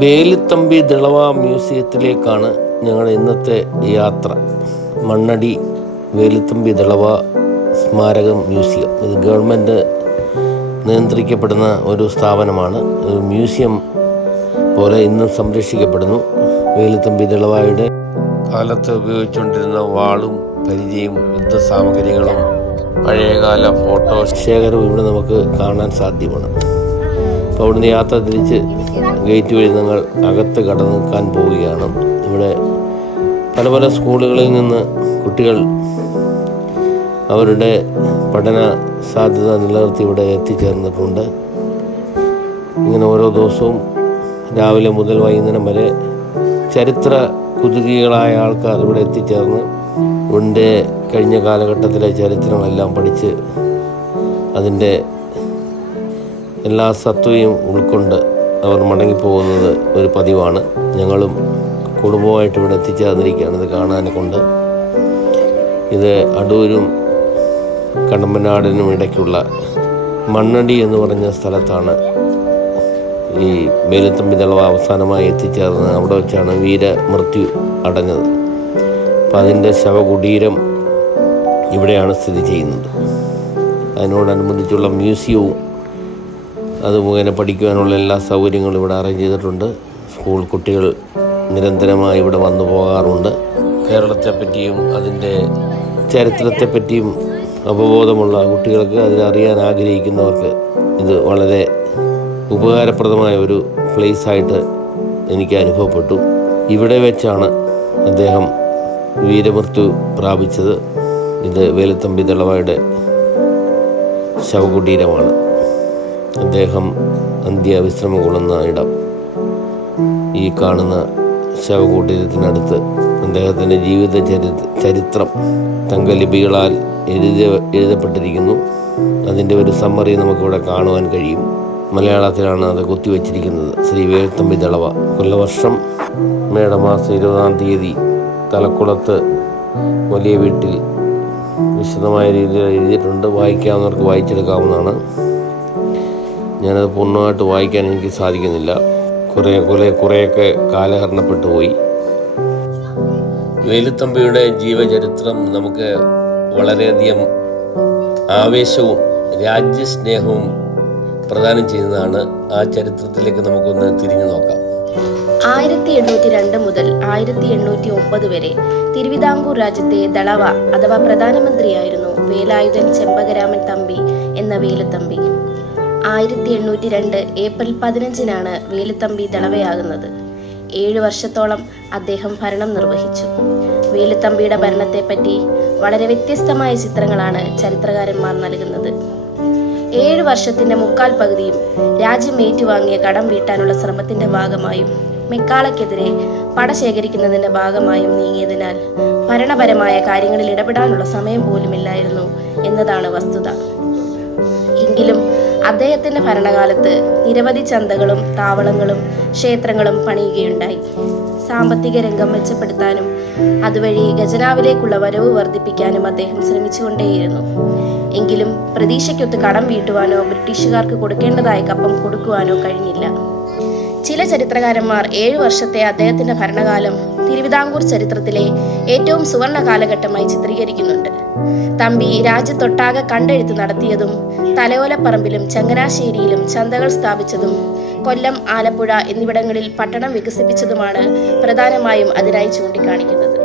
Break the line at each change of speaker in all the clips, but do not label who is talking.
ബേലിത്തമ്പി ദളവ മ്യൂസിയത്തിലേക്കാണ് ഞങ്ങൾ ഇന്നത്തെ യാത്ര മണ്ണടി വേലിത്തമ്പി ദളവ സ്മാരകം മ്യൂസിയം ഇത് ഗവൺമെൻറ് നിയന്ത്രിക്കപ്പെടുന്ന ഒരു സ്ഥാപനമാണ് ഒരു മ്യൂസിയം പോലെ ഇന്നും സംരക്ഷിക്കപ്പെടുന്നു വേലിത്തമ്പി ദളവായുടെ കാലത്ത് ഉപയോഗിച്ചുകൊണ്ടിരുന്ന വാളും പരിചയും സാമഗ്രികളും പഴയകാല ഫോട്ടോ ശേഖരവും ഇവിടെ നമുക്ക് കാണാൻ സാധ്യമാണ് അപ്പോൾ അവിടുന്ന് യാത്ര തിരിച്ച് ഗേറ്റ് വഴി നിങ്ങൾ അകത്ത് കടന്നു നിൽക്കാൻ പോവുകയാണ് ഇവിടെ പല പല സ്കൂളുകളിൽ നിന്ന് കുട്ടികൾ അവരുടെ പഠന സാധ്യത നിലനിർത്തി ഇവിടെ എത്തിച്ചേർന്നിട്ടുണ്ട് ഇങ്ങനെ ഓരോ ദിവസവും രാവിലെ മുതൽ വൈകുന്നേരം വരെ ചരിത്ര കുതുകികളായ ആൾക്കാർ ഇവിടെ എത്തിച്ചേർന്ന് ഇവിടെ കഴിഞ്ഞ കാലഘട്ടത്തിലെ ചരിത്രങ്ങളെല്ലാം പഠിച്ച് അതിൻ്റെ എല്ലാ സത്വയും ഉൾക്കൊണ്ട് അവർ മടങ്ങിപ്പോകുന്നത് ഒരു പതിവാണ് ഞങ്ങളും കുടുംബമായിട്ട് ഇവിടെ എത്തിച്ചേർന്നിരിക്കുകയാണ് ഇത് കാണാനെ കൊണ്ട് ഇത് അടൂരും കടമ്പനാടിനും ഇടയ്ക്കുള്ള മണ്ണടി എന്ന് പറഞ്ഞ സ്ഥലത്താണ് ഈ മേലുത്തമ്പി ദളവ അവസാനമായി എത്തിച്ചേർന്നത് അവിടെ വെച്ചാണ് വീര മൃത്യു അടഞ്ഞത് അപ്പം അതിൻ്റെ ശവകുടീരം ഇവിടെയാണ് സ്ഥിതി ചെയ്യുന്നത് അതിനോടനുബന്ധിച്ചുള്ള മ്യൂസിയവും അത് മുഖേന പഠിക്കുവാനുള്ള എല്ലാ സൗകര്യങ്ങളും ഇവിടെ അറേഞ്ച് ചെയ്തിട്ടുണ്ട് സ്കൂൾ കുട്ടികൾ നിരന്തരമായി ഇവിടെ വന്നു പോകാറുണ്ട് കേരളത്തെപ്പറ്റിയും അതിൻ്റെ ചരിത്രത്തെപ്പറ്റിയും അവബോധമുള്ള കുട്ടികൾക്ക് അതിനറിയാൻ ആഗ്രഹിക്കുന്നവർക്ക് ഇത് വളരെ ഉപകാരപ്രദമായ ഒരു പ്ലേസ് ആയിട്ട് എനിക്ക് അനുഭവപ്പെട്ടു ഇവിടെ വെച്ചാണ് അദ്ദേഹം വീരമൃത്യു പ്രാപിച്ചത് ഇത് വേലുത്തമ്പി ദളവായുടെ ശവകുടീരമാണ് അദ്ദേഹം അന്ത്യവിശ്രമം കൊള്ളുന്ന ഇടം ഈ കാണുന്ന ശവകൂടീരത്തിനടുത്ത് അദ്ദേഹത്തിൻ്റെ ജീവിത ചരി ചരിത്രം തങ്കലിപികളാൽ എഴുതി എഴുതപ്പെട്ടിരിക്കുന്നു അതിൻ്റെ ഒരു സമ്മറി നമുക്കിവിടെ കാണുവാൻ കഴിയും മലയാളത്തിലാണ് അത് കുത്തിവെച്ചിരിക്കുന്നത് ശ്രീ വേൽത്തമ്പി ദളവ കൊല്ലവർഷം മേടമാസം ഇരുപതാം തീയതി തലക്കുളത്ത് വലിയ വീട്ടിൽ വിശദമായ രീതിയിൽ എഴുതിയിട്ടുണ്ട് വായിക്കാവുന്നവർക്ക് വായിച്ചെടുക്കാവുന്നതാണ് ഞാനത് പൂർണ്ണമായിട്ട് വായിക്കാൻ എനിക്ക് സാധിക്കുന്നില്ല കുറേ കുറേ കുറേയൊക്കെ കാലഹരണപ്പെട്ടു പോയി വേലുത്തമ്പിയുടെ ജീവചരിത്രം നമുക്ക് വളരെയധികം ആവേശവും രാജ്യസ്നേഹവും പ്രദാനം ചെയ്യുന്നതാണ് ആ ചരിത്രത്തിലേക്ക് നമുക്കൊന്ന് തിരിഞ്ഞു നോക്കാം
ആയിരത്തി എണ്ണൂറ്റി രണ്ട് മുതൽ ആയിരത്തി എണ്ണൂറ്റി ഒമ്പത് വരെ തിരുവിതാംകൂർ രാജ്യത്തെ ദളവ അഥവാ പ്രധാനമന്ത്രിയായിരുന്നു വേലായുധൻ ചെമ്പകരാമൻ തമ്പി എന്ന വേലുത്തമ്പി ആയിരത്തി എണ്ണൂറ്റി രണ്ട് ഏപ്രിൽ പതിനഞ്ചിനാണ് വേലുത്തമ്പി ദളവയാകുന്നത് ഏഴു വർഷത്തോളം അദ്ദേഹം ഭരണം നിർവഹിച്ചു വേലുത്തമ്പിയുടെ ഭരണത്തെപ്പറ്റി വളരെ വ്യത്യസ്തമായ ചിത്രങ്ങളാണ് ചരിത്രകാരന്മാർ നൽകുന്നത് ഏഴ് വർഷത്തിന്റെ മുക്കാൽ പകുതിയും രാജ്യം ഏറ്റുവാങ്ങിയ കടം വീട്ടാനുള്ള ശ്രമത്തിന്റെ ഭാഗമായും മെക്കാളയ്ക്കെതിരെ പട ശേഖരിക്കുന്നതിന്റെ ഭാഗമായും നീങ്ങിയതിനാൽ ഭരണപരമായ കാര്യങ്ങളിൽ ഇടപെടാനുള്ള സമയം പോലുമില്ലായിരുന്നു എന്നതാണ് വസ്തുത എങ്കിലും അദ്ദേഹത്തിൻ്റെ ഭരണകാലത്ത് നിരവധി ചന്തകളും താവളങ്ങളും ക്ഷേത്രങ്ങളും പണിയുകയുണ്ടായി സാമ്പത്തിക രംഗം മെച്ചപ്പെടുത്താനും അതുവഴി ഖജനാവിലേക്കുള്ള വരവ് വർദ്ധിപ്പിക്കാനും അദ്ദേഹം ശ്രമിച്ചുകൊണ്ടേയിരുന്നു എങ്കിലും പ്രതീക്ഷയ്ക്കൊത്ത് കടം വീട്ടുവാനോ ബ്രിട്ടീഷുകാർക്ക് കൊടുക്കേണ്ടതായ കപ്പം കൊടുക്കുവാനോ കഴിഞ്ഞില്ല ചില ചരിത്രകാരന്മാർ ഏഴു വർഷത്തെ അദ്ദേഹത്തിൻ്റെ ഭരണകാലം തിരുവിതാംകൂർ ചരിത്രത്തിലെ ഏറ്റവും സുവർണ കാലഘട്ടമായി ചിത്രീകരിക്കുന്നുണ്ട് തമ്പി രാജ്യത്തൊട്ടാകെ കണ്ടെഴുത്ത് നടത്തിയതും തലയോലപ്പറമ്പിലും ചങ്ങനാശ്ശേരിയിലും ചന്തകൾ സ്ഥാപിച്ചതും കൊല്ലം ആലപ്പുഴ എന്നിവിടങ്ങളിൽ പട്ടണം വികസിപ്പിച്ചതുമാണ് പ്രധാനമായും അതിനായി ചൂണ്ടിക്കാണിക്കുന്നത്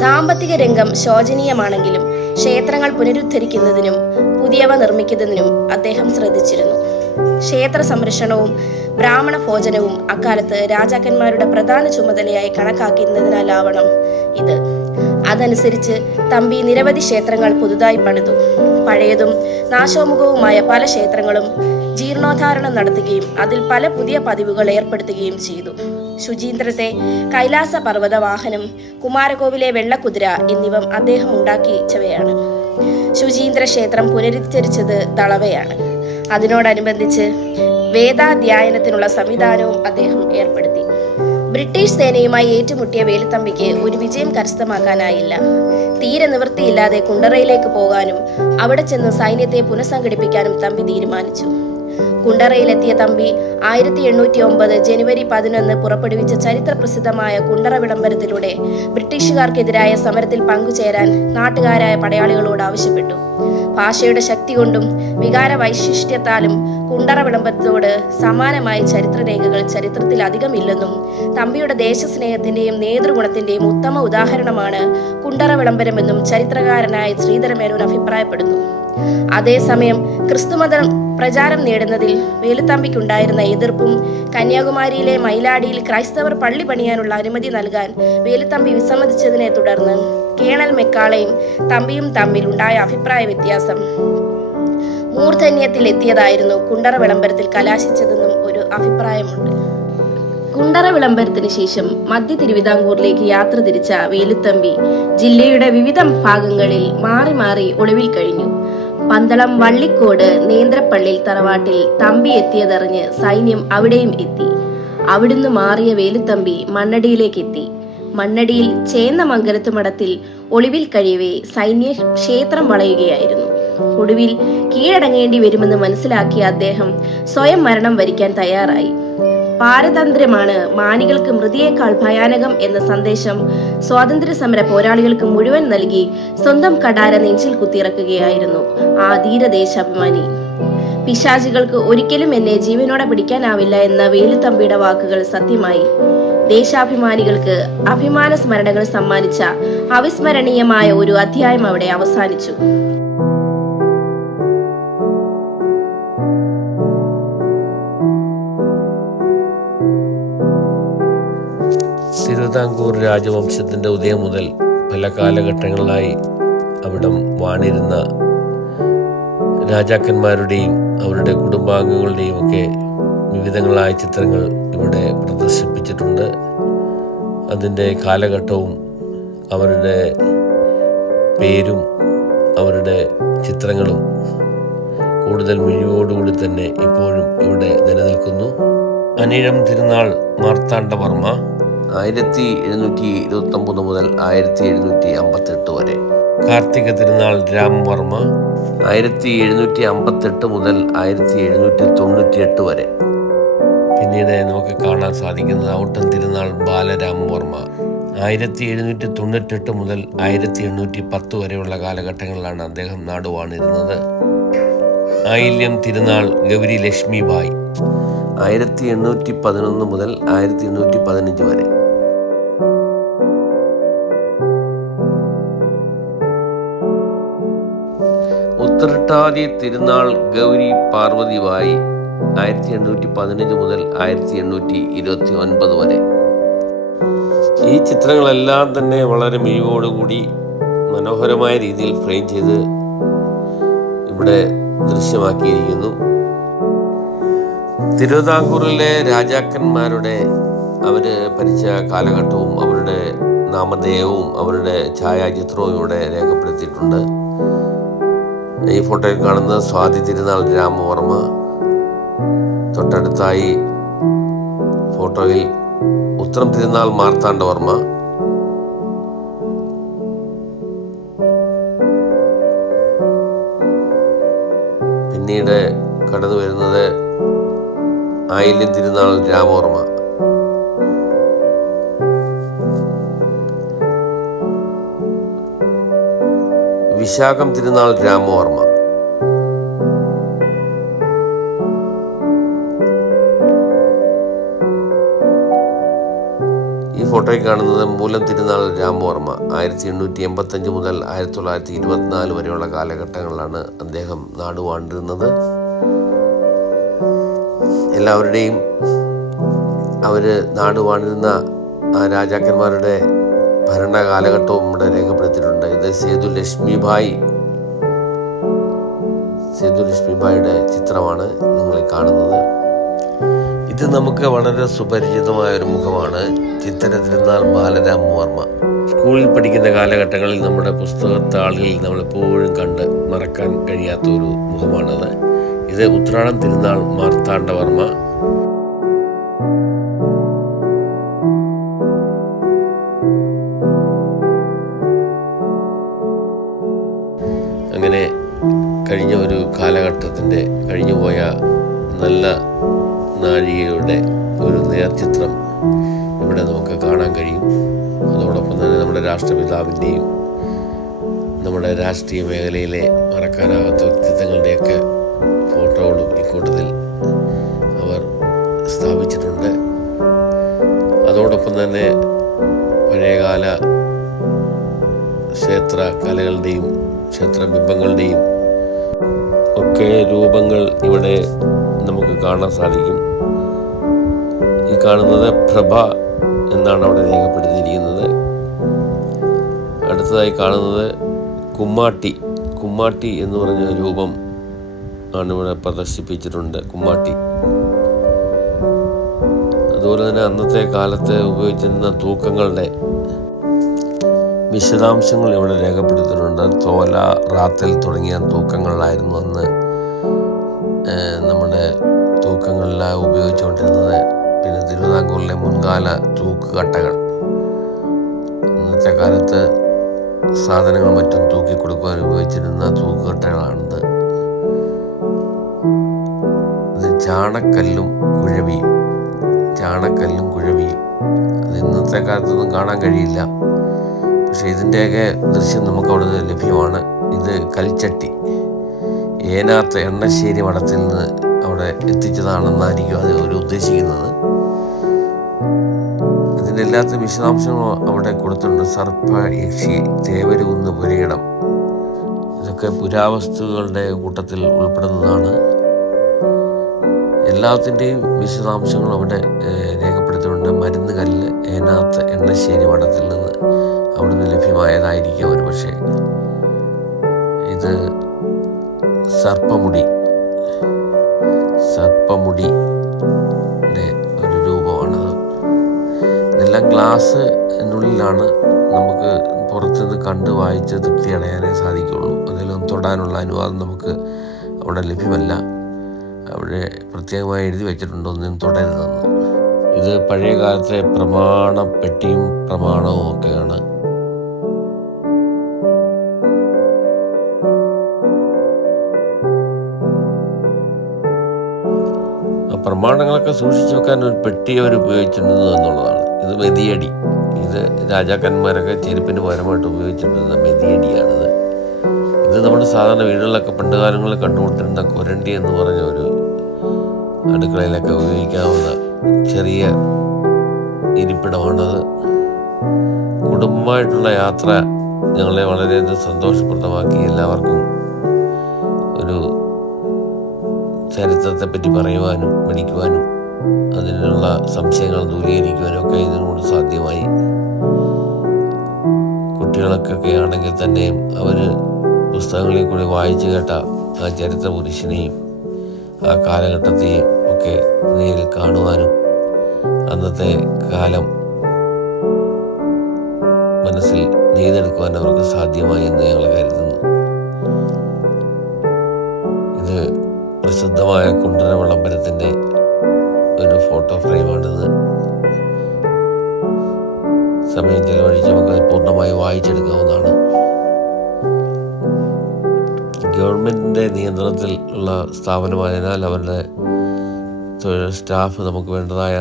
സാമ്പത്തിക രംഗം ശോചനീയമാണെങ്കിലും ക്ഷേത്രങ്ങൾ പുനരുദ്ധരിക്കുന്നതിനും പുതിയവ നിർമ്മിക്കുന്നതിനും അദ്ദേഹം ശ്രദ്ധിച്ചിരുന്നു ക്ഷേത്ര സംരക്ഷണവും ബ്രാഹ്മണ ഭോജനവും അക്കാലത്ത് രാജാക്കന്മാരുടെ പ്രധാന ചുമതലയായി കണക്കാക്കിയിരുന്നതിനാലാവണം ഇത് അതനുസരിച്ച് തമ്പി നിരവധി ക്ഷേത്രങ്ങൾ പുതുതായി പണിതു പഴയതും നാശോമുഖവുമായ പല ക്ഷേത്രങ്ങളും ജീർണോദ്ധാരണം നടത്തുകയും അതിൽ പല പുതിയ പതിവുകൾ ഏർപ്പെടുത്തുകയും ചെയ്തു ശുചീന്ദ്രത്തെ കൈലാസ പർവ്വത വാഹനം കുമാരകോവിലെ വെള്ളക്കുതിര എന്നിവ അദ്ദേഹം ഉണ്ടാക്കിച്ചവയാണ് ശുചീന്ദ്ര ക്ഷേത്രം പുനരുദ്ധരിച്ചത് തളവയാണ് അതിനോടനുബന്ധിച്ച് വേദാധ്യായനത്തിനുള്ള സംവിധാനവും അദ്ദേഹം ഏർപ്പെടുത്തി ബ്രിട്ടീഷ് സേനയുമായി ഏറ്റുമുട്ടിയ വേലുത്തമ്പിക്ക് ഒരു വിജയം കരസ്ഥമാക്കാനായില്ല തീരെ നിവൃത്തിയില്ലാതെ കുണ്ടറയിലേക്ക് പോകാനും അവിടെ ചെന്ന് സൈന്യത്തെ പുനഃസംഘടിപ്പിക്കാനും തമ്പി തീരുമാനിച്ചു കുണ്ടറയിലെത്തിയ തമ്പി ആയിരത്തി എണ്ണൂറ്റി ഒമ്പത് ജനുവരി പതിനൊന്ന് പുറപ്പെടുവിച്ച ചരിത്ര പ്രസിദ്ധമായ കുണ്ടറ വിളംബരത്തിലൂടെ ബ്രിട്ടീഷുകാർക്കെതിരായ സമരത്തിൽ പങ്കുചേരാൻ നാട്ടുകാരായ പടയാളികളോട് ആവശ്യപ്പെട്ടു ഭാഷയുടെ ശക്തി കൊണ്ടും വികാര വൈശിഷ്ട്യത്താലും കുണ്ടറ വിളംബരത്തോട് സമാനമായ ചരിത്രരേഖകൾ ചരിത്രത്തിൽ അധികമില്ലെന്നും തമ്പിയുടെ ദേശസ്നേഹത്തിന്റെയും നേതൃഗുണത്തിന്റെയും ഉത്തമ ഉദാഹരണമാണ് കുണ്ടറ വിളംബരമെന്നും ചരിത്രകാരനായ ശ്രീധരമേനോൻ അഭിപ്രായപ്പെടുന്നു അതേസമയം ക്രിസ്തുമതം പ്രചാരം നേടുന്നതിൽ വേലുത്തമ്പിക്കുണ്ടായിരുന്ന എതിർപ്പും കന്യാകുമാരിയിലെ മൈലാടിയിൽ ക്രൈസ്തവർ പള്ളി പണിയാനുള്ള അനുമതി നൽകാൻ വേലുത്തമ്പി വിസമ്മതിച്ചതിനെ തുടർന്ന് കേണൽ മെക്കാളയും തമ്പിയും തമ്മിൽ ഉണ്ടായ അഭിപ്രായ വ്യത്യാസം മൂർധന്യത്തിൽ എത്തിയതായിരുന്നു കുണ്ടറ വിളംബരത്തിൽ കലാശിച്ചതെന്നും ഒരു അഭിപ്രായമുണ്ട് കുണ്ടറ വിളംബരത്തിന് ശേഷം മധ്യ തിരുവിതാംകൂറിലേക്ക് യാത്ര തിരിച്ച വേലുത്തമ്പി ജില്ലയുടെ വിവിധ ഭാഗങ്ങളിൽ മാറി മാറി ഒളിവിൽ കഴിഞ്ഞു പന്തളം വള്ളിക്കോട് നേന്ത്രപ്പള്ളിൽ തറവാട്ടിൽ തമ്പി എത്തിയതറിഞ്ഞ് സൈന്യം അവിടെയും എത്തി അവിടുന്ന് മാറിയ വേലുത്തമ്പി മണ്ണടിയിലേക്ക് എത്തി മണ്ണടിയിൽ ചേന്ന മംഗലത്ത് മഠത്തിൽ ഒളിവിൽ കഴിയവേ സൈന്യ ക്ഷേത്രം വളയുകയായിരുന്നു ഒടുവിൽ കീഴടങ്ങേണ്ടി വരുമെന്ന് മനസ്സിലാക്കിയ അദ്ദേഹം സ്വയം മരണം വരിക്കാൻ തയ്യാറായി പാരതന്ത്ര്യമാണ് മാനികൾക്ക് മൃതിയേക്കാൾ ഭയാനകം എന്ന സന്ദേശം സ്വാതന്ത്ര്യ സമര പോരാളികൾക്ക് മുഴുവൻ നൽകി സ്വന്തം കടാര നെഞ്ചിൽ കുത്തിയിറക്കുകയായിരുന്നു ആ ധീരദേശാഭിമാനി പിശാചികൾക്ക് ഒരിക്കലും എന്നെ ജീവനോടെ പിടിക്കാനാവില്ല എന്ന വേലുത്തമ്പിയുടെ വാക്കുകൾ സത്യമായി ദേശാഭിമാനികൾക്ക് അഭിമാന സ്മരണകൾ സമ്മാനിച്ച അവിസ്മരണീയമായ ഒരു അധ്യായം അവിടെ അവസാനിച്ചു
തിരുവിതാംകൂർ രാജവംശത്തിൻ്റെ ഉദയം മുതൽ പല കാലഘട്ടങ്ങളിലായി അവിടം വാണിരുന്ന രാജാക്കന്മാരുടെയും അവരുടെ കുടുംബാംഗങ്ങളുടെയും ഒക്കെ വിവിധങ്ങളായ ചിത്രങ്ങൾ ഇവിടെ പ്രദർശിപ്പിച്ചിട്ടുണ്ട് അതിൻ്റെ കാലഘട്ടവും അവരുടെ പേരും അവരുടെ ചിത്രങ്ങളും കൂടുതൽ മിഴിവോടുകൂടി തന്നെ ഇപ്പോഴും ഇവിടെ നിലനിൽക്കുന്നു അനിഴം തിരുനാൾ മാർത്താണ്ഡവർമ്മ ആയിരത്തി എഴുന്നൂറ്റി ഇരുപത്തൊമ്പത് മുതൽ ആയിരത്തി എഴുന്നൂറ്റി അമ്പത്തി എട്ട് വരെ കാർത്തിക തിരുനാൾ രാംവർമ്മ ആയിരത്തി എഴുന്നൂറ്റി അമ്പത്തി എട്ട് മുതൽ ആയിരത്തി എഴുന്നൂറ്റി തൊണ്ണൂറ്റി എട്ട് വരെ പിന്നീട് നമുക്ക് കാണാൻ സാധിക്കുന്നത് ഔട്ടൻ തിരുനാൾ ബാലരാം വർമ്മ ആയിരത്തി എഴുന്നൂറ്റി തൊണ്ണൂറ്റെട്ട് മുതൽ ആയിരത്തി എണ്ണൂറ്റി പത്ത് വരെയുള്ള കാലഘട്ടങ്ങളിലാണ് അദ്ദേഹം നാടുവാണിരുന്നത് ആയില്യം തിരുനാൾ ഗൗരി ലക്ഷ്മിബായി ആയിരത്തി എണ്ണൂറ്റി പതിനൊന്ന് മുതൽ ആയിരത്തി എണ്ണൂറ്റി പതിനഞ്ച് വരെ ഉത്രട്ടാതി തിരുനാൾ ഗൗരി പാർവതിവായി ആയിരത്തി എണ്ണൂറ്റി പതിനഞ്ച് മുതൽ ആയിരത്തി എണ്ണൂറ്റി ഇരുപത്തി ഒൻപത് വരെ ഈ ചിത്രങ്ങളെല്ലാം തന്നെ വളരെ മിഴിവോടുകൂടി മനോഹരമായ രീതിയിൽ ഫ്രെയിം ചെയ്ത് ഇവിടെ ദൃശ്യമാക്കിയിരിക്കുന്നു തിരുവിതാംകൂറിലെ രാജാക്കന്മാരുടെ അവർ ഭരിച്ച കാലഘട്ടവും അവരുടെ നാമധേയവും അവരുടെ ഛായാചിത്രവും ഇവിടെ രേഖപ്പെടുത്തിയിട്ടുണ്ട് ഈ ഫോട്ടോയിൽ കാണുന്ന സ്വാതി തിരുനാൾ രാമവർമ്മ തൊട്ടടുത്തായി ഫോട്ടോയിൽ ഉത്തരം തിരുനാൾ മാർത്താണ്ഡവർമ്മ പിന്നീട് കടന്നു വരുന്നത് ആയില്യം തിരുനാൾ രാമവർമ്മ വിശാഖം തിരുനാൾ രാമവർമ്മ ഈ ഫോട്ടോയിൽ കാണുന്നത് മൂലം തിരുനാൾ രാമവർമ്മ ആയിരത്തി എണ്ണൂറ്റി എൺപത്തഞ്ച് മുതൽ ആയിരത്തി തൊള്ളായിരത്തി ഇരുപത്തിനാല് വരെയുള്ള കാലഘട്ടങ്ങളിലാണ് അദ്ദേഹം വാണ്ടിരുന്നത് എല്ലാവരുടെയും അവർ വാണിരുന്ന രാജാക്കന്മാരുടെ ഭരണ കാലഘട്ടവും ഇവിടെ രേഖപ്പെടുത്തിയിട്ടുണ്ട് സേതു ലക്ഷ്മിഭായ് സേതു ലക്ഷ്മിഭായുടെ ചിത്രമാണ് നിങ്ങൾ കാണുന്നത് ഇത് നമുക്ക് വളരെ സുപരിചിതമായ ഒരു മുഖമാണ് ചിത്തന തിരുനാൾ ബാലരാമ വർമ്മ സ്കൂളിൽ പഠിക്കുന്ന കാലഘട്ടങ്ങളിൽ നമ്മുടെ പുസ്തകത്താളിൽ നമ്മളെപ്പോഴും കണ്ട് മറക്കാൻ കഴിയാത്ത ഒരു മുഖമാണത് ഇത് ഉത്രാടം തിരുനാൾ മാർത്താണ്ഡവർമ്മ കാണാൻ സാധിക്കും ഈ കാണുന്നത് പ്രഭ എന്നാണ് അവിടെ രേഖപ്പെടുത്തിയിരിക്കുന്നത് അടുത്തതായി കാണുന്നത് കുമ്മാട്ടി കുമ്മാട്ടി എന്ന് പറഞ്ഞ രൂപം ആണ് ഇവിടെ പ്രദർശിപ്പിച്ചിട്ടുണ്ട് കുമ്മാട്ടി അതുപോലെ തന്നെ അന്നത്തെ കാലത്ത് ഉപയോഗിച്ചിരുന്ന തൂക്കങ്ങളുടെ വിശദാംശങ്ങൾ ഇവിടെ രേഖപ്പെടുത്തിയിട്ടുണ്ട് തോല റാത്തൽ തുടങ്ങിയ തൂക്കങ്ങളിലായിരുന്നു അന്ന് തൂക്കങ്ങളിലായി ഉപയോഗിച്ചുകൊണ്ടിരുന്നത് പിന്നെ തിരുവിതാംകൂറിലെ മുൻകാല തൂക്ക് കട്ടകൾ ഇന്നത്തെ കാലത്ത് സാധനങ്ങൾ മറ്റും തൂക്കി കൊടുക്കുവാൻ ഉപയോഗിച്ചിരുന്ന തൂക്കുകട്ടകളാണിത് ഇത് ചാണക്കല്ലും കുഴവിയും ചാണക്കല്ലും കുഴവിയും അത് ഇന്നത്തെ കാലത്തൊന്നും കാണാൻ കഴിയില്ല പക്ഷേ ഇതിൻ്റെയൊക്കെ ദൃശ്യം നമുക്ക് അവിടെ നിന്ന് ലഭ്യമാണ് ഇത് കൽച്ചട്ടി ഏനാത്ത എണ്ണശ്ശേരി മഠത്തിൽ നിന്ന് അവിടെ എത്തിച്ചതാണെന്നായിരിക്കും അത് അവർ ഉദ്ദേശിക്കുന്നത് അതിൻ്റെ എല്ലാത്ത വിശദാംശങ്ങളും അവിടെ കൊടുത്തിട്ടുണ്ട് സർപ്പ യക്ഷി തേവരുകുന്ന പുരയിടം ഇതൊക്കെ പുരാവസ്തുക്കളുടെ കൂട്ടത്തിൽ ഉൾപ്പെടുന്നതാണ് എല്ലാത്തിൻ്റെയും വിശദാംശങ്ങൾ അവിടെ രേഖപ്പെടുത്തിയിട്ടുണ്ട് മരുന്ന് കല്ല് ഏനാത്ത് എണ്ണശ്ശേരി വടത്തിൽ നിന്ന് അവിടുന്ന് ലഭ്യമായതായിരിക്കും ഒരു പക്ഷേ ഇത് സർപ്പമുടി അല്പമുടി ഒരു രൂപമാണ് ഇതെല്ലാം ഗ്ലാസ് ഉള്ളിലാണ് നമുക്ക് പുറത്തുനിന്ന് കണ്ട് വായിച്ച് തൃപ്തി അടയാനേ സാധിക്കുകയുള്ളൂ അതിലൊന്നും തൊടാനുള്ള അനുവാദം നമുക്ക് അവിടെ ലഭ്യമല്ല അവിടെ പ്രത്യേകമായി എഴുതി വെച്ചിട്ടുണ്ടോന്നും തൊടരുതെന്ന് ഇത് പഴയ കാലത്തെ പ്രമാണപ്പെട്ടിയും പ്രമാണവും ഒക്കെയാണ് പ്രമാണങ്ങളൊക്കെ സൂക്ഷിച്ചു വെക്കാൻ ഒരു പെട്ടി അവർ ഉപയോഗിച്ചിരുന്നു എന്നുള്ളതാണ് ഇത് മെതിയടി ഇത് രാജാക്കന്മാരൊക്കെ ചെരുപ്പിന് പകരമായിട്ട് ഉപയോഗിച്ചിരുന്ന മെതിയടിയാണിത് ഇത് നമ്മുടെ സാധാരണ വീടുകളിലൊക്കെ പണ്ട് കാലങ്ങളിൽ കണ്ടുകൊണ്ടിരുന്ന കൊരണ്ടി എന്ന് പറഞ്ഞ ഒരു അടുക്കളയിലൊക്കെ ഉപയോഗിക്കാവുന്ന ചെറിയ ഇരിപ്പിടമാണത് കുടുംബമായിട്ടുള്ള യാത്ര ഞങ്ങളെ വളരെ സന്തോഷപ്രദമാക്കി എല്ലാവർക്കും പറ്റി പറയുവാനും പഠിക്കുവാനും അതിനുള്ള സംശയങ്ങൾ ദൂരീകരിക്കുവാനും ഒക്കെ ഇതിനോട് സാധ്യമായി കുട്ടികളൊക്കെ ആണെങ്കിൽ തന്നെയും അവർ പുസ്തകങ്ങളിൽ കൂടി വായിച്ചു കേട്ട ആ ചരിത്ര പുരുഷനെയും ആ കാലഘട്ടത്തെയും ഒക്കെ നേരിൽ കാണുവാനും അന്നത്തെ കാലം മനസ്സിൽ നെയ്തെടുക്കുവാൻ അവർക്ക് സാധ്യമായി എന്ന് ഞങ്ങൾ കരുതുന്നു പ്രസിദ്ധമായ കുണ്ടന വിളംബരത്തിൻ്റെ ഒരു ഫോട്ടോ ഫ്രെയിമാണിത് സമയം ചെലവഴിച്ച് നമുക്ക് പൂർണ്ണമായി വായിച്ചെടുക്കാവുന്നതാണ് ഗവൺമെൻറ്റിൻ്റെ നിയന്ത്രണത്തിൽ ഉള്ള സ്ഥാപനമായതിനാൽ അവരുടെ സ്റ്റാഫ് നമുക്ക് വേണ്ടതായ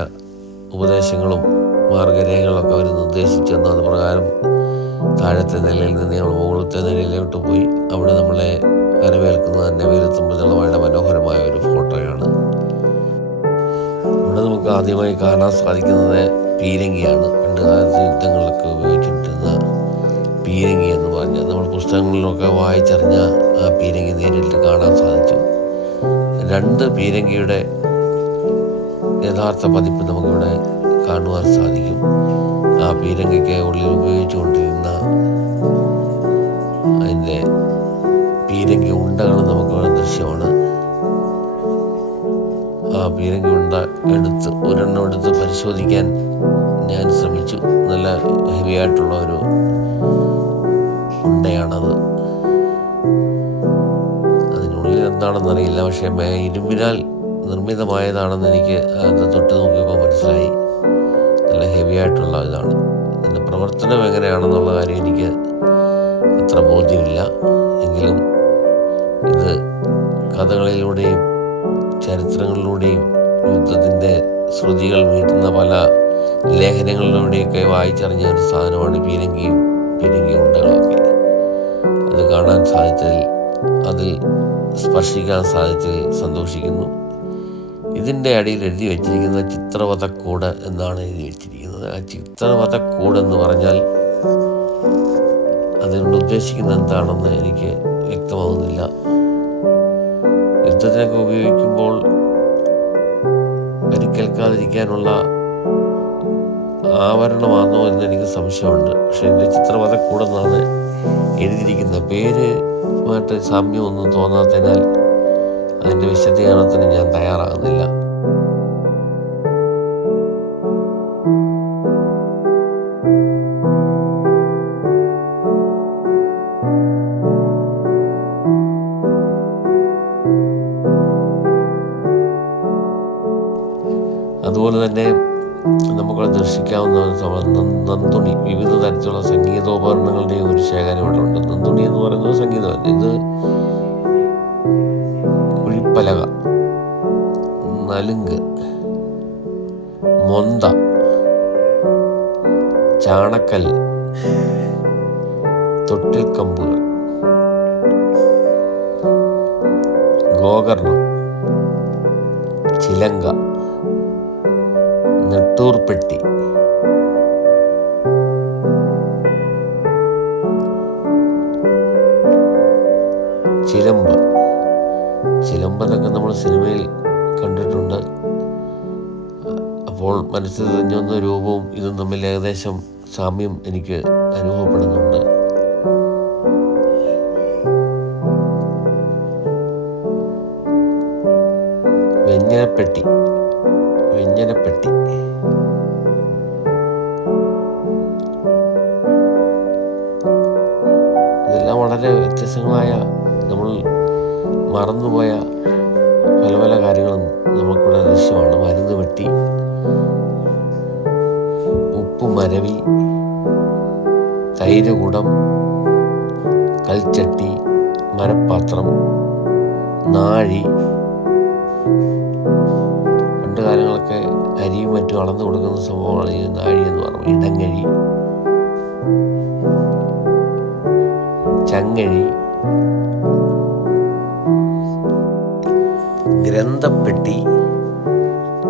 ഉപദേശങ്ങളും മാർഗരേഖകളൊക്കെ അവർ നിർദ്ദേശിച്ചെന്ന് അത് പ്രകാരം താഴത്തെ നിലയിൽ നിന്ന് നമ്മൾ മുകളിലത്തെ നിലയിലോട്ട് പോയി അവിടെ നമ്മളെ നമുക്ക് ആദ്യമായി കാണാൻ സാധിക്കുന്നത് പീരങ്കിയാണ് പണ്ട് കാലത്ത് യുദ്ധങ്ങളിലൊക്കെ ഉപയോഗിച്ചിട്ടിരുന്ന പീരങ്കി എന്ന് പറഞ്ഞാൽ നമ്മൾ പുസ്തകങ്ങളിലൊക്കെ വായിച്ചറിഞ്ഞ ആ പീരങ്കി നേരിട്ട് കാണാൻ സാധിച്ചു രണ്ട് പീരങ്കിയുടെ യഥാർത്ഥ പതിപ്പ് നമുക്കിവിടെ കാണുവാൻ സാധിക്കും ആ പീരങ്കിക്ക് ഉള്ളിൽ ഉപയോഗിച്ചുകൊണ്ട് പീരങ്കി ഉണ്ട എടുത്ത് ഒരെണ്ണം എടുത്ത് പരിശോധിക്കാൻ ഞാൻ ശ്രമിച്ചു നല്ല ഹെവി ആയിട്ടുള്ള ഒരു ഉണ്ടയാണത് അതിനുള്ളിൽ എന്താണെന്നറിയില്ല പക്ഷേ ഇരുമ്പിനാൽ നിർമ്മിതമായതാണെന്ന് എനിക്ക് അത് തൊട്ട് നോക്കിയപ്പോൾ മനസ്സിലായി നല്ല ഹെവി ആയിട്ടുള്ള ഇതാണ് അതിൻ്റെ പ്രവർത്തനം എങ്ങനെയാണെന്നുള്ള കാര്യം എനിക്ക് അത്ര ബോധ്യമില്ല എങ്കിലും ഇത് കഥകളിലൂടെയും ചരിത്രങ്ങളിലൂടെയും യുദ്ധത്തിൻ്റെ ശ്രുതികൾ വീട്ടുന്ന പല ലേഖനങ്ങളിലൂടെയൊക്കെ വായിച്ചറിഞ്ഞ ഒരു സാധനമാണ് പീരങ്കിയും പീരങ്കി ഉണ്ടകളൊക്കെ അത് കാണാൻ സാധിച്ചതിൽ അത് സ്പർശിക്കാൻ സാധിച്ചതിൽ സന്തോഷിക്കുന്നു ഇതിൻ്റെ അടിയിൽ എഴുതി വച്ചിരിക്കുന്ന ചിത്രവധക്കൂട് എന്നാണ് എഴുതി വച്ചിരിക്കുന്നത് ആ ചിത്രവധക്കൂട് എന്ന് പറഞ്ഞാൽ അതുകൊണ്ട് ഉദ്ദേശിക്കുന്നത് എന്താണെന്ന് എനിക്ക് വ്യക്തമാകുന്നില്ല ശബ്ദത്തിനൊക്കെ ഉപയോഗിക്കുമ്പോൾ അത് കേൾക്കാതിരിക്കാനുള്ള ആവരണമാണോ എന്ന് എനിക്ക് സംശയമുണ്ട് പക്ഷെ എൻ്റെ ചിത്രം അതൊക്കെന്നാണ് എഴുതിയിരിക്കുന്നത് പേരുമായിട്ട് സാമ്യമൊന്നും തോന്നാത്തതിനാൽ അതിൻ്റെ വിശദീകരണത്തിന് ഞാൻ തയ്യാറാകുന്നില്ല പഞ്ചവർണം ചിലങ്ക നെട്ടൂർപ്പെട്ടി ചിലമ്പ് എന്നൊക്കെ നമ്മൾ സിനിമയിൽ കണ്ടിട്ടുണ്ട് അപ്പോൾ മനസ്സിൽ തെഞ്ഞൊന്ന രൂപവും ഇതും തമ്മിൽ ഏകദേശം സാമ്യം എനിക്ക് അനുഭവപ്പെടുന്നുണ്ട് നമുക്കിവിടെ ദൃശ്യമാണ് മരുന്ന് വെട്ടി ഉപ്പ് മരവി തൈര് കുടം കൽച്ചട്ടി മരപ്പാത്രം നാഴി പണ്ട് കാലങ്ങളൊക്കെ അരിയും മറ്റും അളന്നു കൊടുക്കുന്ന സംഭവമാണ് ഈ നാഴി എന്ന് പറഞ്ഞു ഇടങ്ങഴി ചങ്ങഴി ഗ്രന്ഥപ്പെട്ടി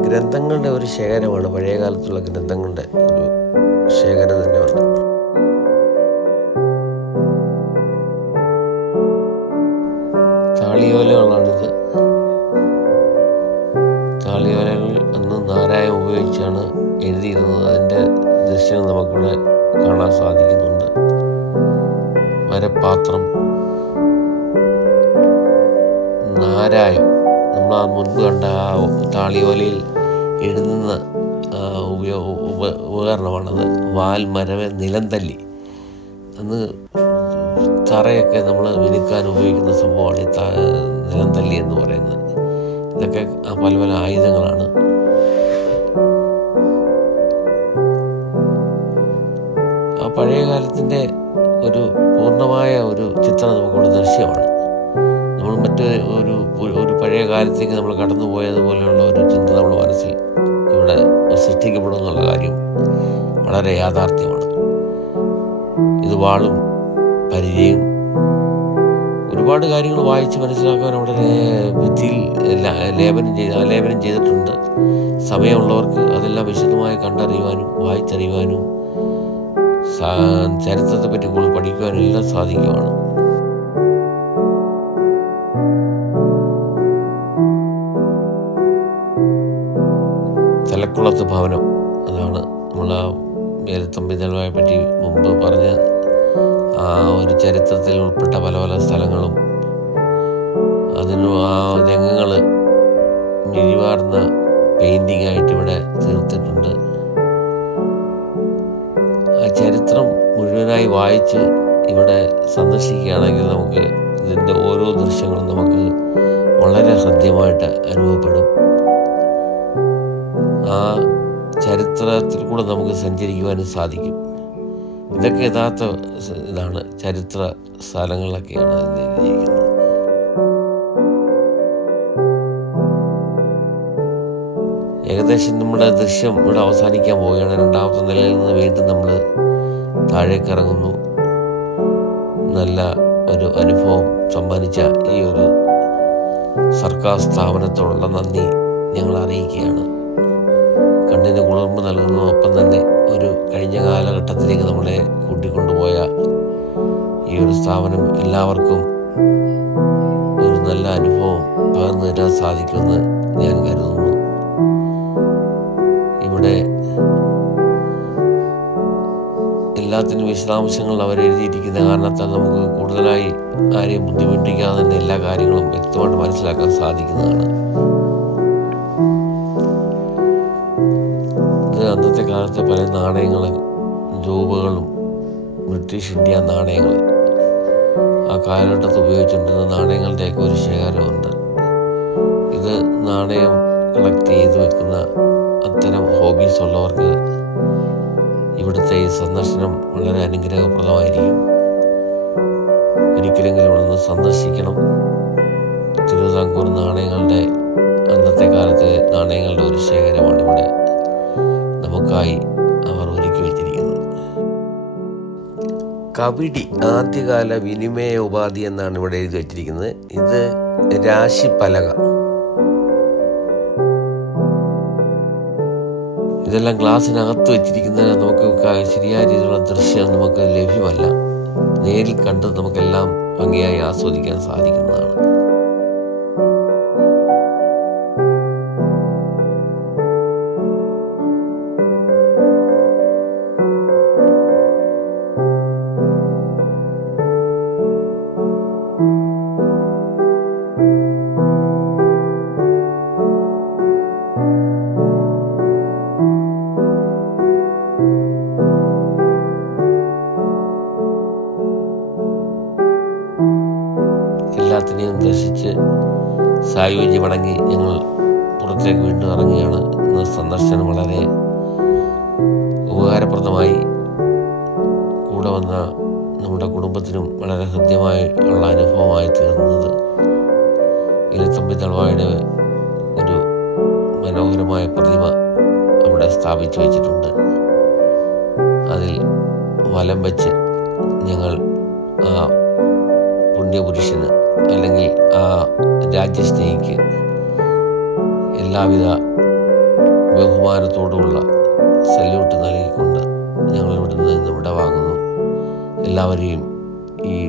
ഗ്രന്ഥങ്ങളുടെ ഒരു ശേഖരമാണ് പഴയകാലത്തുള്ള ഗ്രന്ഥങ്ങളുടെ ഒരു ശേഖരം തന്നെയുണ്ട് താളിയോലകളാണിത് താളിയോലകൾ അന്ന് നാരായം ഉപയോഗിച്ചാണ് എഴുതിയിരുന്നത് അതിൻ്റെ ദൃശ്യം നമുക്കിവിടെ കാണാൻ സാധിക്കുന്നുണ്ട് മരപ്പാത്രം നാരായം നമ്മൾ മുൻപ് കണ്ട ആ താളിയോലയിൽ എഴുതുന്ന ഉപയോഗ ഉപകരണമാണത് വാൽ മരവൻ നിലം തല്ലി അന്ന് തറയൊക്കെ നമ്മൾ വിതുക്കാൻ ഉപയോഗിക്കുന്ന സംഭവമാണ് ഈ നിലം തല്ലി എന്ന് പറയുന്നത് ഇതൊക്കെ പല പല ആയുധങ്ങളാണ് വളരെ യാഥാർത്ഥ്യമാണ് ഇത് വാളും പരിചയം ഒരുപാട് കാര്യങ്ങൾ വായിച്ച് മനസ്സിലാക്കാൻ വളരെ ബുദ്ധിയിൽ ലേപനം ചെയ്ത് ലേപനം ചെയ്തിട്ടുണ്ട് സമയമുള്ളവർക്ക് അതെല്ലാം വിശദമായി കണ്ടറിയുവാനും വായിച്ചറിയുവാനും പറ്റി കൂടുതൽ പഠിക്കുവാനും എല്ലാം സാധിക്കുവാണ് തലക്കുളത്ത് ഭവനം അതാണ് നമ്മൾ ആ ഏലത്തമ്പിതളെ പറ്റി മുമ്പ് പറഞ്ഞ ആ ഒരു ചരിത്രത്തിൽ ഉൾപ്പെട്ട പല പല സ്ഥലങ്ങളും അതിനു ആ രംഗങ്ങൾ മിഴിവാർന്ന പെയിൻറ്റിംഗ് ആയിട്ട് ഇവിടെ തീർത്തിട്ടുണ്ട് ആ ചരിത്രം മുഴുവനായി വായിച്ച് ഇവിടെ സന്ദർശിക്കുകയാണെങ്കിൽ നമുക്ക് ഇതിൻ്റെ ഓരോ ദൃശ്യങ്ങളും നമുക്ക് വളരെ ഹൃദ്യമായിട്ട് അനുഭവപ്പെടും ആ ചരിത്രത്തിൽ കൂടെ നമുക്ക് സഞ്ചരിക്കുവാനും സാധിക്കും ഇതൊക്കെ യഥാർത്ഥ ഇതാണ് ചരിത്ര സ്ഥലങ്ങളിലൊക്കെയാണ് ജീവിക്കുന്നത് ഏകദേശം നമ്മുടെ ദൃശ്യം ഇവിടെ അവസാനിക്കാൻ പോവുകയാണ് രണ്ടാമത്തെ നിലയിൽ നിന്ന് വീണ്ടും നമ്മൾ താഴേക്ക് ഇറങ്ങുന്നു നല്ല ഒരു അനുഭവം സമ്മാനിച്ച ഈ ഒരു സർക്കാർ സ്ഥാപനത്തോടുള്ള നന്ദി ഞങ്ങൾ അറിയിക്കുകയാണ് കണ്ണിന് കുളിർമ നൽകുന്നു ഒപ്പം തന്നെ ഒരു കഴിഞ്ഞ കാലഘട്ടത്തിലേക്ക് നമ്മളെ കൂട്ടിക്കൊണ്ടുപോയ ഈ ഒരു സ്ഥാപനം എല്ലാവർക്കും ഒരു നല്ല അനുഭവം പകർന്നു തരാൻ സാധിക്കുമെന്ന് ഞാൻ കരുതുന്നു ഇവിടെ എല്ലാത്തിനും വിശദാംശങ്ങൾ അവർ എഴുതിയിരിക്കുന്ന കാരണത്താൽ നമുക്ക് കൂടുതലായി ആരെയും ബുദ്ധിമുട്ടിക്കാതെ തന്നെ എല്ലാ കാര്യങ്ങളും വ്യക്തമായിട്ട് മനസ്സിലാക്കാൻ സാധിക്കുന്നതാണ് അവിടുത്തെ പല നാണയങ്ങൾ രൂപകളും ബ്രിട്ടീഷ് ഇന്ത്യ നാണയങ്ങൾ ആ കാലഘട്ടത്ത് ഉപയോഗിച്ചുകൊണ്ടിരുന്ന നാണയങ്ങളുടെയൊക്കെ ഒരു ശേഖരമുണ്ട് ഇത് നാണയം കളക്ട് ചെയ്ത് വെക്കുന്ന അത്തരം ഹോബീസ് ഉള്ളവർക്ക് ഇവിടുത്തെ ഈ സന്ദർശനം വളരെ അനുഗ്രഹപ്രദമായിരിക്കും ഒരിക്കലെങ്കിലും ഇവിടെ നിന്ന് സന്ദർശിക്കണം തിരുവിതാംകൂർ നാണയങ്ങളുടെ അന്നത്തെ കാലത്ത് നാണയങ്ങളുടെ ഒരു ശേഖരമാണ് ഇവിടെ നമുക്കായി അവർ ഒരുക്കി വെച്ചിരിക്കുന്നത് കവിടി ആദ്യകാല വിനിമയ ഉപാധി എന്നാണ് ഇവിടെ എഴുതി വച്ചിരിക്കുന്നത് ഇത് രാശിപ്പലക ഇതെല്ലാം ഗ്ലാസ്സിനകത്ത് വെച്ചിരിക്കുന്നതിന് നമുക്ക് ശരിയായ രീതിയിലുള്ള ദൃശ്യം നമുക്ക് ലഭ്യമല്ല നേരിൽ കണ്ട് നമുക്കെല്ലാം ഭംഗിയായി ആസ്വദിക്കാൻ സാധിക്കുന്നതാണ് മടങ്ങി ഞങ്ങൾ പുറത്തേക്ക് വീണ്ടും ഇറങ്ങുകയാണ് ഇന്ന് സന്ദർശനം വളരെ ഉപകാരപ്രദമായി കൂടെ വന്ന നമ്മുടെ കുടുംബത്തിനും വളരെ ഉള്ള അനുഭവമായി തീർന്നത് ഇരുത്തമ്പി തളവായുടെ ഒരു മനോഹരമായ പ്രതിമ അവിടെ സ്ഥാപിച്ചു വച്ചിട്ടുണ്ട് അതിൽ വലം വെച്ച് ഞങ്ങൾ ആ പുണ്യപുരുഷന് അല്ലെങ്കിൽ ആ രാജ്യസ്നേഹിക്ക് എല്ലാവിധ ബഹുമാനത്തോടുമുള്ള സല്യൂട്ട് നൽകിക്കൊണ്ട് ഞങ്ങൾ ഇവിടുന്ന് നിന്ന് വിടവാങ്ങുന്നു എല്ലാവരെയും ഈ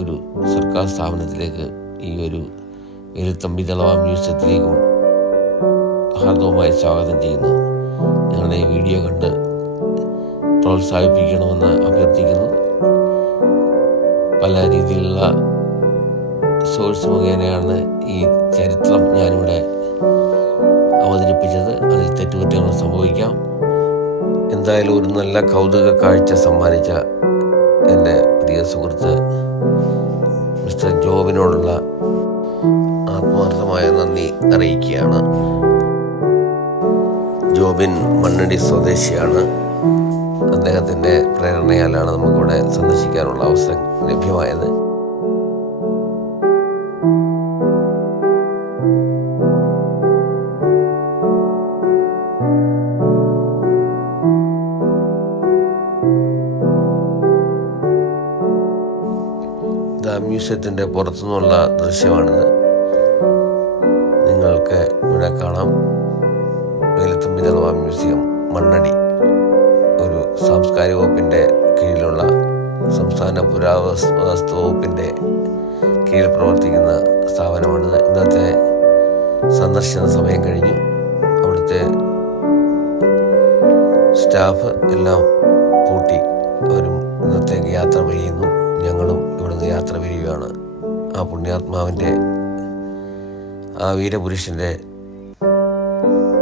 ഒരു സർക്കാർ സ്ഥാപനത്തിലേക്ക് ഈ ഒരു വെരുത്തമ്പി തളവാ മ്യൂസിയത്തിലേക്കും ഹാർദവുമായി സ്വാഗതം ചെയ്യുന്നു ഞങ്ങളുടെ ഈ വീഡിയോ കണ്ട് പ്രോത്സാഹിപ്പിക്കണമെന്ന് അഭ്യർത്ഥിക്കുന്നു പല രീതിയിലുള്ള സോഴ്സ് മുഖേനയാണ് ഈ ചരിത്രം ഞാനിവിടെ അവതരിപ്പിച്ചത് അതിൽ തെറ്റുകുറ്റങ്ങൾ സംഭവിക്കാം എന്തായാലും ഒരു നല്ല കൗതുക കാഴ്ച സമ്മാനിച്ച എൻ്റെ പ്രിയ സുഹൃത്ത് മിസ്റ്റർ ജോബിനോടുള്ള ആത്മാർത്ഥമായ നന്ദി അറിയിക്കുകയാണ് ജോബിൻ മണ്ണടി സ്വദേശിയാണ് അദ്ദേഹത്തിൻ്റെ പ്രേരണയാലാണ് നമുക്കിവിടെ സന്ദർശിക്കാനുള്ള അവസരം ലഭ്യമായത് മ്യൂസിയത്തിൻ്റെ പുറത്തുനിന്നുള്ള ദൃശ്യമാണിത് നിങ്ങൾക്ക് ഇവിടെ കാണാം വേലത്തുമ്പി ദളവ മ്യൂസിയം മണ്ണടി ഒരു സാംസ്കാരിക വകുപ്പിൻ്റെ കീഴിലുള്ള സംസ്ഥാന പുരാവസ്തു വകുപ്പിൻ്റെ കീഴിൽ പ്രവർത്തിക്കുന്ന സ്ഥാപനമാണിത് ഇന്നത്തെ സന്ദർശന സമയം കഴിഞ്ഞു അവിടുത്തെ സ്റ്റാഫ് എല്ലാം പൂട്ടി അവരും ഇന്നത്തേക്ക് യാത്ര ചെയ്യുന്നു ഞങ്ങളും ഇവിടുന്ന് യാത്ര പിരിയുകയാണ് ആ പുണ്യാത്മാവിൻ്റെ ആ വീരപുരുഷൻ്റെ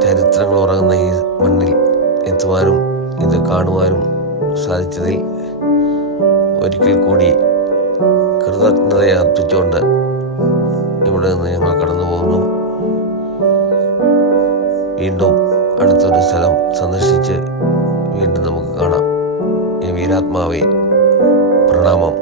ചരിത്രങ്ങൾ ഉറങ്ങുന്ന ഈ മണ്ണിൽ എത്തുവാനും ഇത് കാണുവാനും സാധിച്ചതിൽ ഒരിക്കൽ കൂടി കൃതജ്ഞതയെ അർപ്പിച്ചുകൊണ്ട് ഇവിടെ നിന്ന് ഞങ്ങൾ കടന്നു പോകുന്നു വീണ്ടും അടുത്തൊരു സ്ഥലം സന്ദർശിച്ച് വീണ്ടും നമുക്ക് കാണാം ഈ വീരാത്മാവെ പ്രണാമം